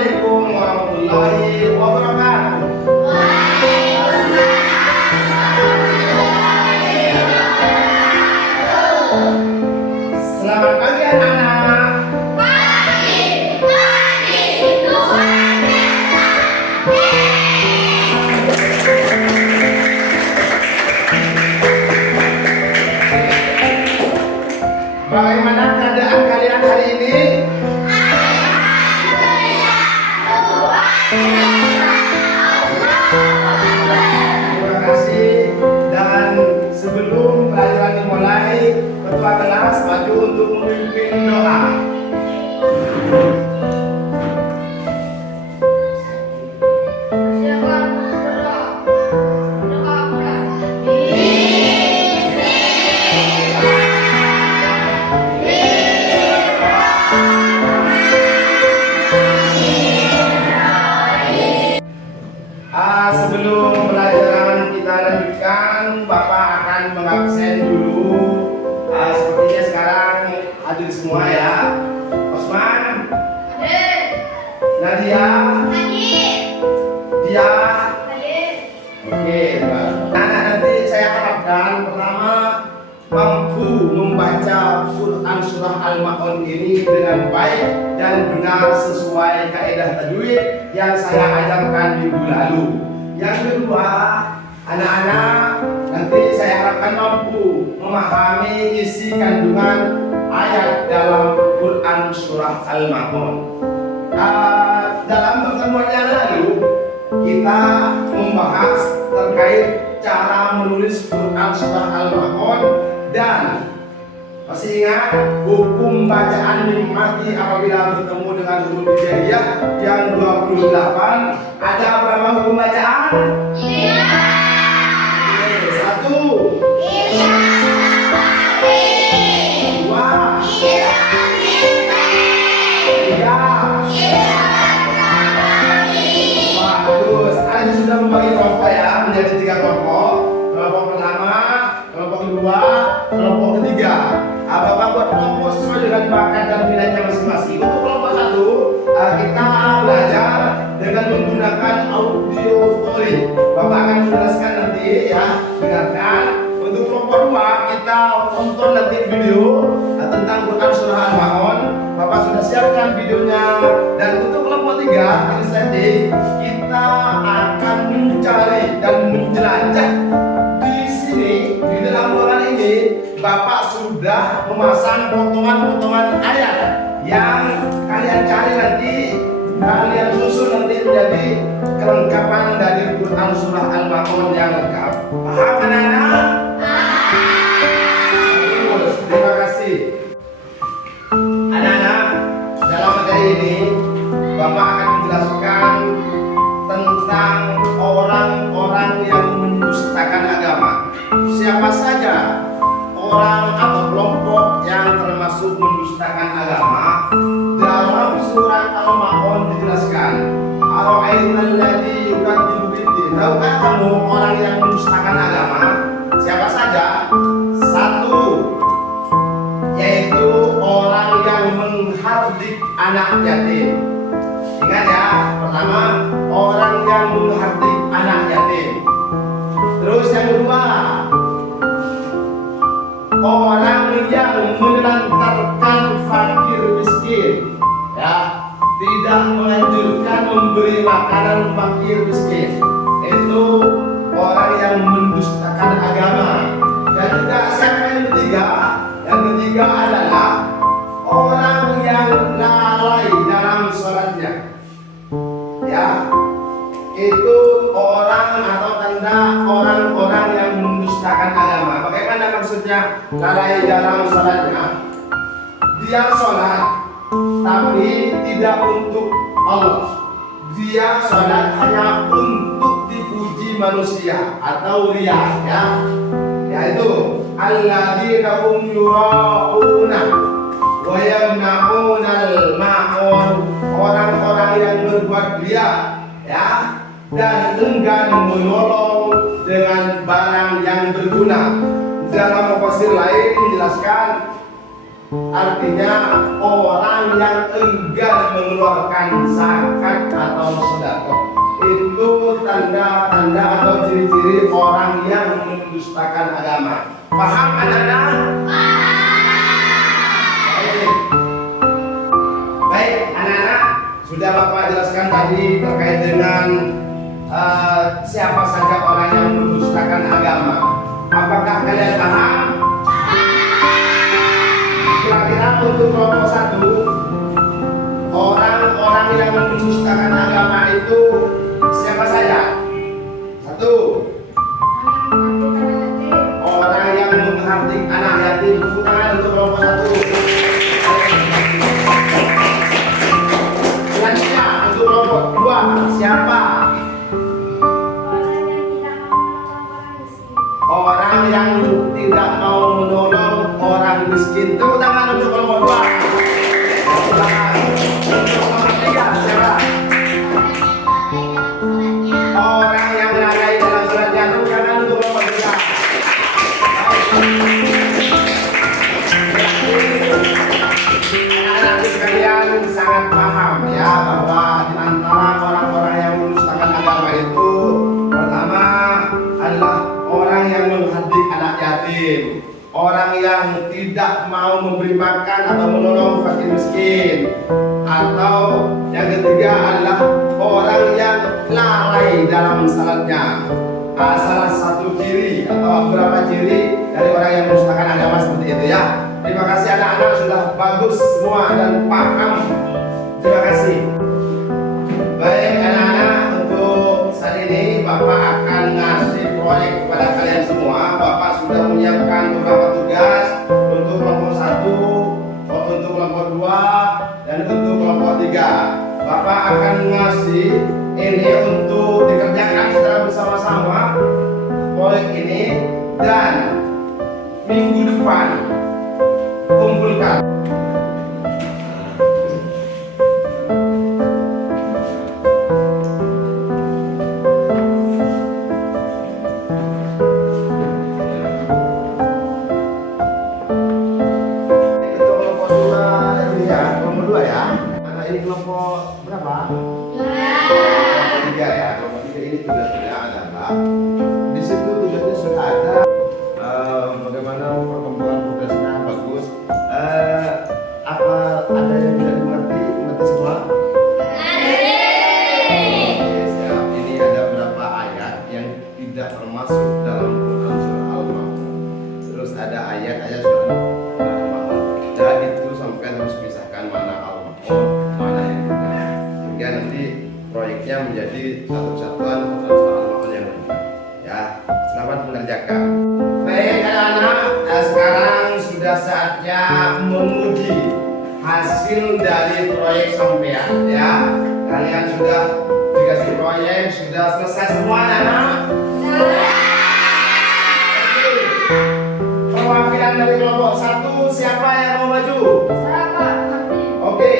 Assalamualaikum warahmatullahi wabarakatuh. Selamat pagi anak-anak. Bagaimana keadaan kalian hari ini? Terima kasih. Dan sebelum pelajaran dimulai, ketua kelas maju untuk memimpin doa. Sebelum pelajaran kita lanjutkan, Bapak akan mengabsen dulu. Sepertinya sekarang hadir semua ya. Osman, Nadia, Dia, oke. Nah, nanti saya harapkan pertama mampu membaca Quran surah Al-Ma'un ini dengan baik dan benar sesuai kaidah tajwid yang saya ajarkan minggu lalu. Yang kedua, anak-anak nanti saya harapkan mampu memahami isi kandungan ayat dalam Quran surah Al-Ma'un. Dalam pertemuan yang lalu kita membahas terkait cara menulis Quran surah Al-Ma'un dan masih ingat hukum bacaan mati apabila bertemu dengan huruf hijaiyah yang 28. Ada berapa hukum bacaan? Iya. Oke, 1. Iya. 2. Iya. 3. Iya. Bagus. Anda sudah membagi kelompok ya menjadi 3 kelompok. Kelompok pertama, kelompok kedua, kelompok ketiga. Bapak buat kelompok sesuai dengan bakat dan minatnya masing-masing. Untuk kelompok 1, kita belajar dengan menggunakan audio story. Bapak akan menjelaskan nanti ya, dengarkan. Untuk kelompok 2, kita tonton nanti video tentang Quran surah Al-Ma'un. Bapak sudah siapkan videonya. Dan untuk kelompok 3, inisiatif, kita akan mencari dan menjelajah di sini, di dalam ruangan ini. Bapak sudah memasang potongan-potongan ayat yang kalian cari nanti, kalian susun nanti menjadi kelengkapan dari Quran surah Al-Ma'un yang lengkap. Paham anak-anak? Bagus, terima kasih. Anak-anak, dalam materi ini Bapak akan menjelaskan tentang orang-orang yang mendustakan agama. Siapa saja orang atau kelompok yang termasuk mendustakan agama. Dalam surat Al-Ma'un dijelaskan, Ara'aital ladzi yukadzibu bid-din. Tahukah kamu orang yang mendustakan agama? Siapa saja? 1, yaitu orang yang menghardik anak yatim. Ingat ya, pertama orang yang menghardik anak yatim. Terus yang kedua, orang yang menelantarkan fakir miskin, ya, tidak menganjurkan memberi makanan fakir miskin. Itu orang yang mendustakan agama. Dan juga siapa yang ketiga? Yang ketiga adalah orang yang lalai dalam sholatnya. Ya, itu orang atau tanda orang-orang yang mendustakan agama. Bagaimana maksudnya lalai dalam sholatnya? Dia sholat tapi tidak untuk Allah. Dia sholat hanya untuk dipuji manusia atau riya, ya. Yaitu alladzina hum yura'una wa yamna'unal ma'un. Orang-orang yang berbuat riya, ya, dan enggan menolong dengan barang yang berguna. Dalam tafsir lain menjelaskan artinya orang yang enggan mengeluarkan zakat atau sedekah. Itu tanda-tanda atau ciri-ciri orang yang mendustakan agama. Paham anak-anak? Baik anak-anak, sudah Bapak jelaskan tadi terkait dengan siapa saja orang yang mendustakan agama. Apakah kalian paham? Kira-kira untuk kelompok 1, orang-orang yang mendustakan agama itu siapa saja? 1, orang yang menghardik anak yatim. Tepuk tangan untuk kelompok 1. Selanjutnya untuk kelompok 2 siapa? Orang yang tidak mau menolong orang miskin. Tepuk tangan untuk kelompok 2. Tepuk tangan untuk kelompok 3 siapa? Orang yang lalai dalam sholatnya. Tepuk tangan untuk kelompok 3. Anak-anak sekalian sangat paham ya bahwa di antara orang-orang yang mendustakan agama itu pertama adalah orang yang menghardik anak yatim, orang yang tidak mau memberi makan atau menolong fakir miskin, atau yang ketiga adalah orang yang lalai dalam salatnya. Salah satu ciri atau beberapa ciri dari orang yang mendustakan agama seperti itu ya. Terima kasih anak-anak sudah bagus semua dan paham. Terima kasih. Baik anak-anak, untuk saat ini Bapak akan ngasih proyek kepada kalian semua. Bapak sudah menyiapkan beberapa tugas untuk kelompok 1, untuk kelompok 2, dan untuk kelompok 3. Bapak akan ngasih ini untuk dikerjakan secara bersama-sama proyek ini, dan minggu depan kumpulkan. Ini kelompok berapa? Kelompok 3 ya. Kelompok 3 ini tugasnya adalah di situ tugasnya sudah ada bagaimana perkembangan progresnya bagus. Apa ada yang tidak dimengerti? Mengerti semua? Oke, siap. Ini ada beberapa ayat yang tidak termasuk dalam Quran surah Al-Maun. Terus ada ayat-ayat surah Al-Maun. Dan itu sampai harus pisahkan mana Al-Maun, mana yang tidak. Sehingga nanti proyeknya menjadi satu kesatuan surah Al-Maun yang benar. Ya, selamat mengerjakan. Baik anak-anak, sekarang sudah saatnya menguji hasil dari proyek sampean ya. Kalian sudah dikasih proyek, sudah selesai semua anak-anak? Oke. Perwakilan dari kelompok 1 siapa yang mau maju? Oke,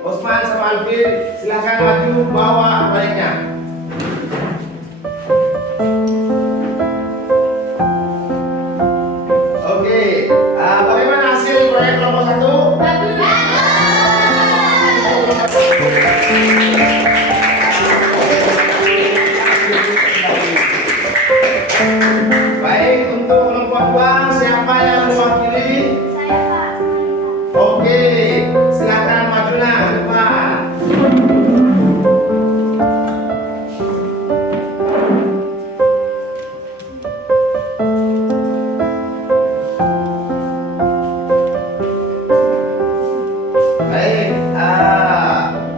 Osman sama Alvin silakan maju bawa proyeknya. Oke, bagaimana hasil proyek kelompok 1? Baik, untuk kelompok 2 siapa yang mewakili? Oke, silakan majulah depan. Baik,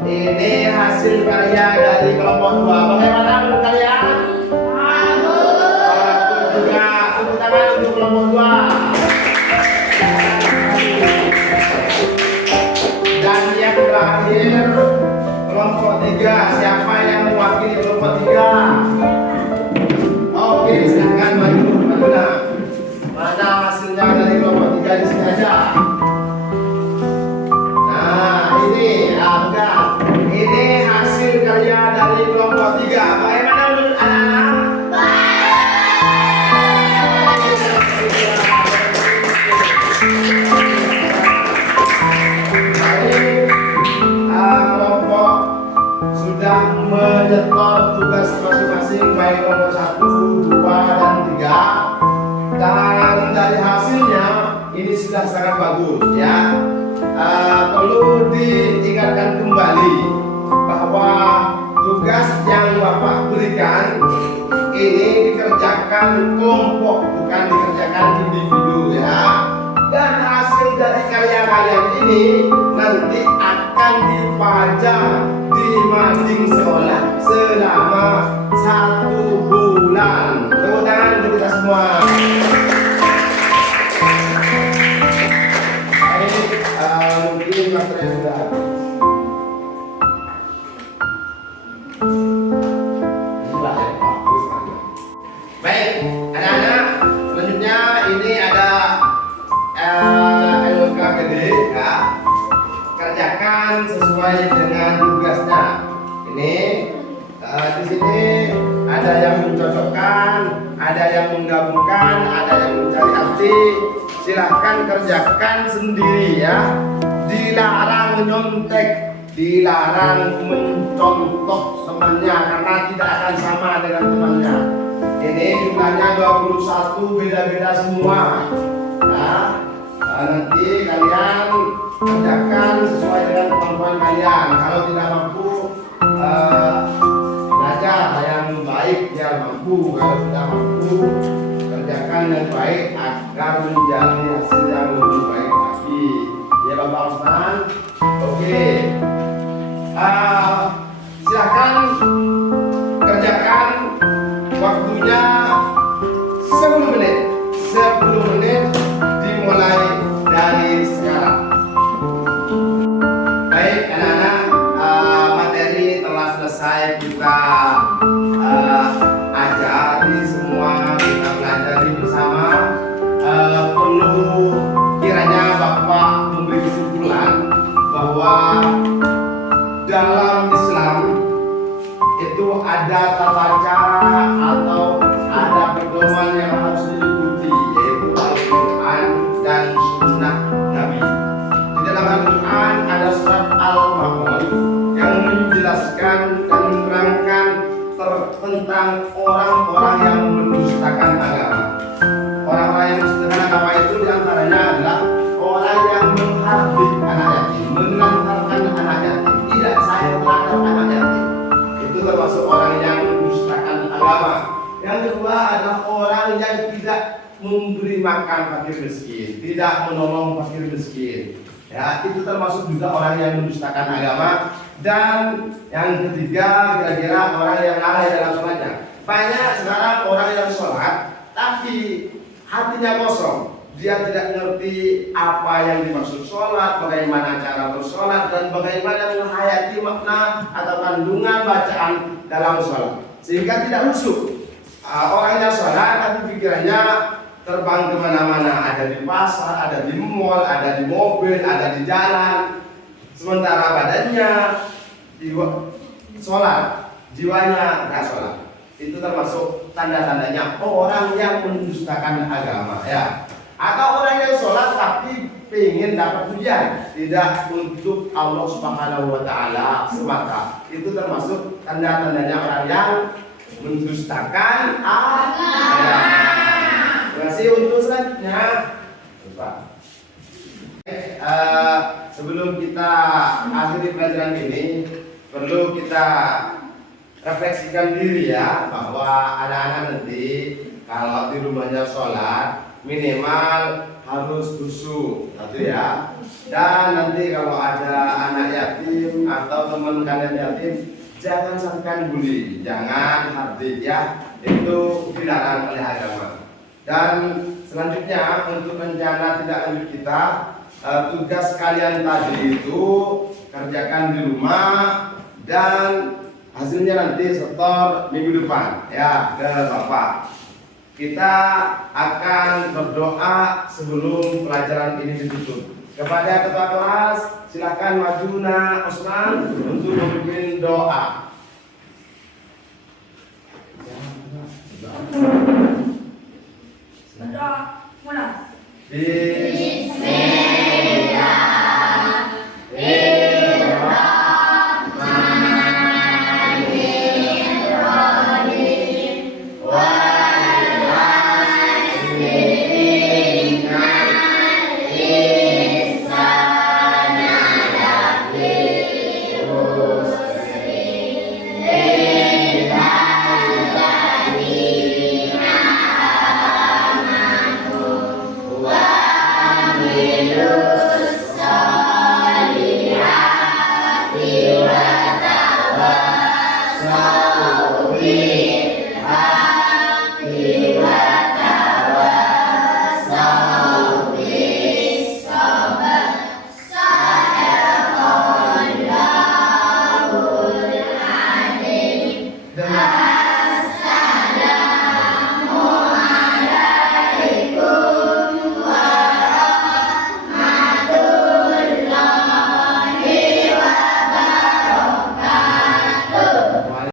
ini hasil karya dari kelompok 2. Bagaimana menurut kalian? Bagus juga. Tepuk tangan untuk kelompok 2. Dan yang terakhir kelompok 3. Siapa yang mewakili kelompok 3? Oke, silakan maju. Majulah. Mana hasilnya dari kelompok 3 di sini aja. Ini hasil karya dari kelompok 3. Bagaimana menurut anak-anak? menyetor tugas masing-masing baik nomor 1, 2, dan 3. Dan dari hasilnya ini sudah sangat bagus ya. Perlu diingatkan kembali bahwa tugas yang Bapak berikan ini dikerjakan kelompok, bukan dikerjakan individu ya. Dan hasil dari karya kalian ini nanti akan dipajang di mading sekolah selama 1 bulan. Tepuk tangan untuk kita semua. Mungkin materi sudah habis. Baik, anak-anak, selanjutnya ini ada LKPD ya. Kerjakan sesuai dengan tugasnya. Ini di sini ada yang mencocokkan, ada yang menggabungkan, ada yang mencari arti. Silahkan kerjakan sendiri ya. Dilarang menyontek, dilarang mencontoh temannya karena tidak akan sama dengan temannya. Ini jumlahnya 21, beda-beda semua ya. Nanti kalian kerjakan sesuai dengan kemampuan kalian. Kalau tidak mampu belajar yang baik biar mampu. Kalau tidak mampu kerjakan yang baik agar menjadi hasil yang lebih baik lagi ya Bapak Osman. Oke. Silakan kerjakan, waktunya 10 menit. 10 menit dimulai dari sekarang. Baik anak-anak, materi telah selesai kita ajari semua, kita pelajari bersama. Perlu kiranya Bapak memberi kesimpulan bahwa dalam Islam itu ada tata cara atau ada pedoman yang harus diikuti, yaitu Al-Quran dan Sunnah Nabi. Di dalam Al-Quran ada surat Al-Ma'un yang menjelaskan dan menerangkan tentang orang-orang yang mendustakan agama. Orang-orang yang mendustakan agama itu diantaranya adalah orang yang menghardik anak yatim, menelantarkan anak yatim, tidak sayang terhadap anak yatim. Itu termasuk orang yang mendustakan agama. Yang kedua adalah orang yang tidak memberi makan fakir miskin, tidak menolong fakir miskin. Ya, itu termasuk juga orang yang mendustakan agama. Dan yang ketiga kira-kira orang yang lalai dalam sholatnya. Banyak sekarang orang yang sholat tapi hatinya kosong. Dia tidak mengerti apa yang dimaksud sholat, bagaimana cara bersolat, dan bagaimana menghayati makna atau kandungan bacaan dalam sholat, sehingga tidak khusyuk. Orang yang sholat tapi pikirannya terbang kemana-mana, ada di pasar, ada di mall, ada di mobil, ada di jalan, sementara badannya sholat, jiwanya nggak sholat. Itu termasuk tanda-tandanya orang yang mendustakan agama ya. Atau orang yang sholat tapi pengen dapat pujian, tidak untuk Allah Subhanahu wa Ta'ala semata. Itu termasuk tanda-tandanya orang yang mendustakan agama. Terima kasih untuk selanjutnya. Sebelum kita akhiri pelajaran ini, perlu kita refleksikan diri ya, bahwa anak-anak nanti kalau di rumahnya sholat minimal harus khusyuk, satu ya. Dan nanti kalau ada anak yatim atau teman kalian yatim, jangan sangkan bully, jangan hardik ya, itu dilarang oleh agama. Dan selanjutnya untuk rencana tidak lanjut kita, tugas kalian tadi itu kerjakan di rumah dan hasilnya nanti setor minggu depan ya ke Bapak. Kita akan berdoa sebelum pelajaran ini ditutup. Kepada ketua kelas, silakan maju Nak Osman untuk memimpin doa. Di